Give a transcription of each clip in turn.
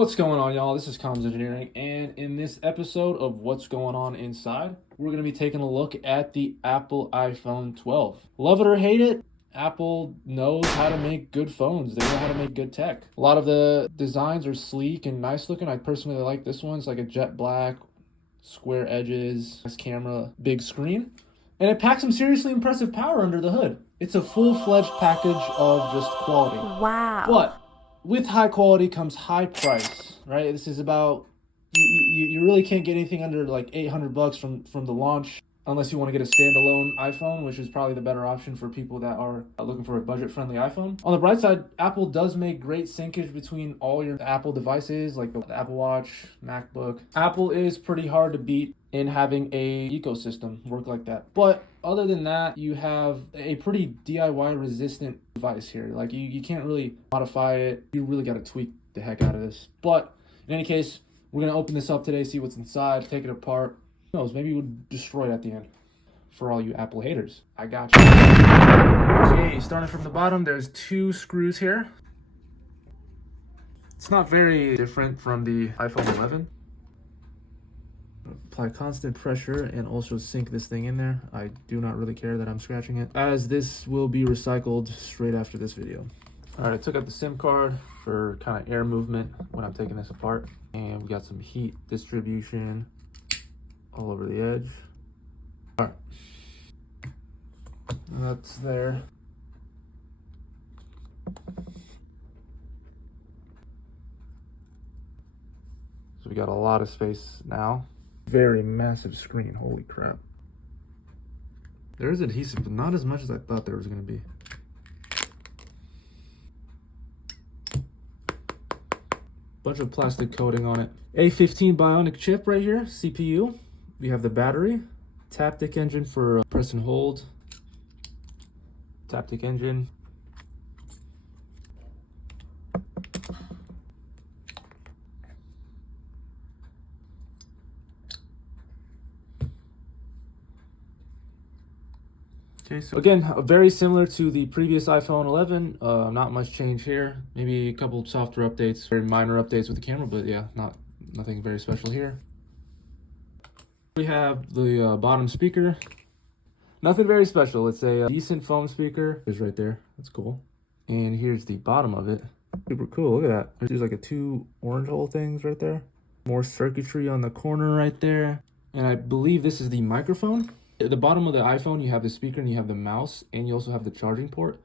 What's going on, y'all? This is Comms Engineering, and in this episode of What's Going On Inside, we're going to be taking a look at the Apple iPhone 12. Love it or hate it, Apple knows how to make good phones. They know how to make good tech. A lot of the designs are sleek and nice looking. I personally like this one. It's like a jet black, square edges, nice camera, big screen. And it packs some seriously impressive power under the hood. It's a full-fledged package of just quality. Wow. But with high quality comes high price, right? This is about, you really can't get anything under like $800 from the launch unless you want to get a standalone iPhone, which is probably the better option for people that are looking for a budget-friendly iPhone. On the bright side, Apple does make great syncage between all your Apple devices, like the Apple Watch, MacBook. Apple is pretty hard to beat in having a ecosystem work like that. But other than that, you have a pretty DIY resistant device here. Like you can't really modify it. You really got to tweak the heck out of this. But in any case, we're going to open this up today, see what's inside, take it apart. Who knows, maybe we'll destroy it at the end. For all you Apple haters, I got you. Okay, starting from the bottom, there's two screws here. It's not very different from the iPhone 11. Apply constant pressure and also sink this thing in there. I do not really care that I'm scratching it, as this will be recycled straight after this video. All right, I took out the SIM card for kind of air movement when I'm taking this apart. And we got some heat distribution all over the edge. All right, that's there. So we got a lot of space now. Very massive screen, holy crap. There is adhesive, but not as much as I thought there was going to be. Bunch of plastic coating on it. A15 bionic chip right here, CPU. We have the battery. Taptic engine for press and hold. Taptic engine. Okay, so again, very similar to the previous iPhone 11. Not much change here. Maybe a couple software updates, very minor updates with the camera, but yeah, nothing very special here. We have the bottom speaker. Nothing very special. It's a decent foam speaker. It's right there. That's cool. And here's the bottom of it. Super cool. Look at that. There's like two orange hole things right there. More circuitry on the corner right there. And I believe this is the microphone. At the bottom of the iPhone, you have the speaker and you have the mouse, and you also have the charging port.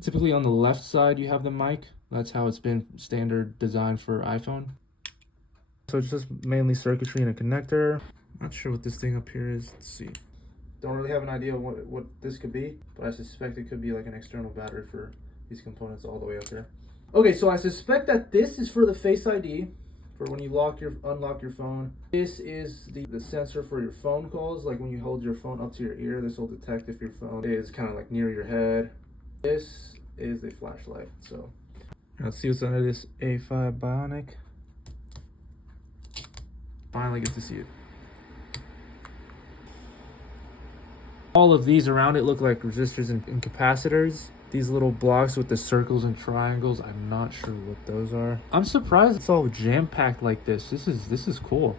Typically on the left side, you have the mic. That's how it's been standard design for iPhone. So it's just mainly circuitry and a connector. Not sure what this thing up here is. Let's see. Don't really have an idea what this could be, but I suspect it could be like an external battery for these components all the way up there. Okay, so I suspect that this is for the Face ID. For when you unlock your phone. This is the sensor for your phone calls. Like when you hold your phone up to your ear, this will detect if your phone is kind of like near your head. This is the flashlight. So let's see what's under this A5 bionic. Finally get to see it. All of these around it look like resistors and capacitors. These little blocks with the circles and triangles, I'm not sure what those are. I'm surprised it's all jam-packed like this. This is cool.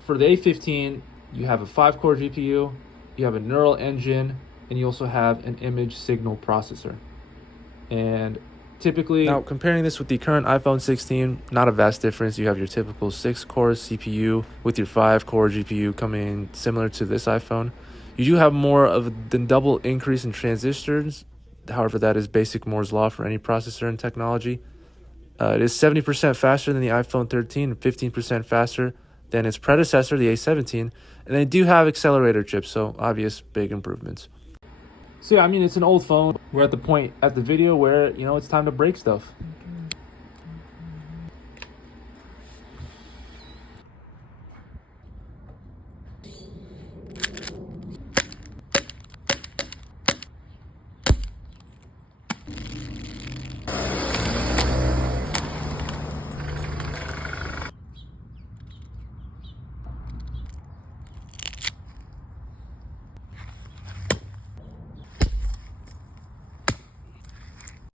For the A15, you have a 5-core GPU, you have a neural engine, and you also have an image signal processor. And typically, now comparing this with the current iPhone 16, not a vast difference. You have your typical 6-core CPU with your 5-core GPU coming similar to this iPhone. You do have more of the double increase in transistors. However, that is basic Moore's law for any processor and technology. It is 70% faster than the iPhone 13 and 15% faster than its predecessor, the A17. And they do have accelerator chips, so obvious big improvements. So yeah, I mean, it's an old phone. We're at the point at the video where, it's time to break stuff.